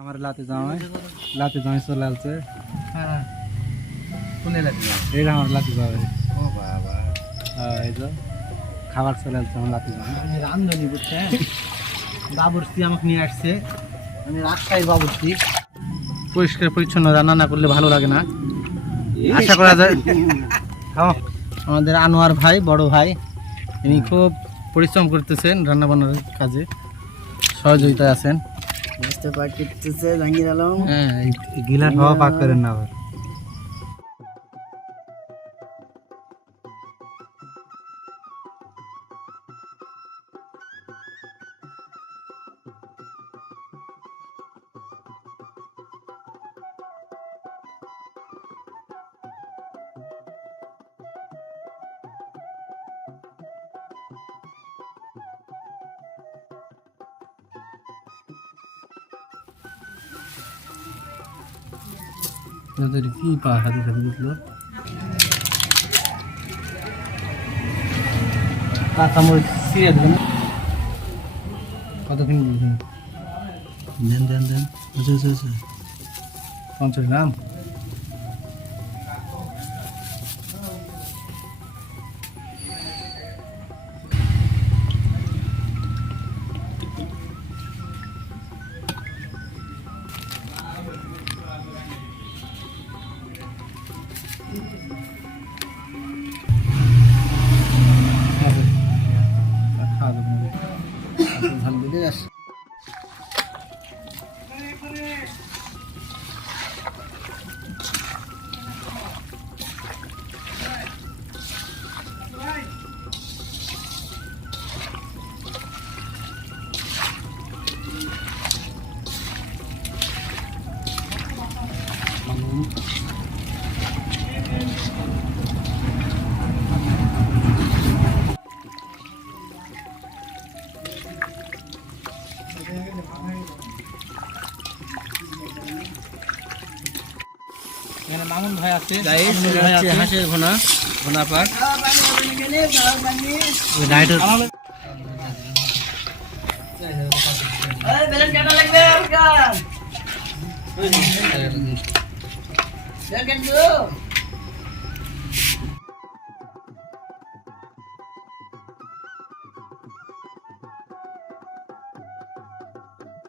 আমার লাতে জামাই চলে আসছে। হ্যাঁ কোনে লাগে এইটা আমার লাতে জামাই। ও বাবা এই তো খাবার চলে আসছে আমার লাতে জামাই। আমি রান্ধনি বুঝছেন, বাবুর্চি আমাকে নিয়ে আসছে। আমি রাস্তায় বাবুর্চি, পরিষ্কার পরিচ্ছন্ন রান্না না করলে ভালো লাগে না। আশা করা যায় খাও। আমাদের আনোয়ার ভাই, বড় ভাই, ইনি খুব পরিশ্রম করতেছেন রান্না বান্নার কাজে, সহযোগিতায় আছেন। জাহাঙ্গীর আলম, হ্যাঁ গিলাস হওয়া পাক করেন না আবার। কি পা হাতে হাতে দিলো কাঁচামরিচ ছিঁড়ে দেবেন। কতক্ষণ দিয়েছেন? দেন দেন দেন, 50 গ্রাম। ঝাল দিলে আস। এখানে মামুন ভাই আছে, হাঁসের ঘোনা ঘোনা পাক। ডায়েটের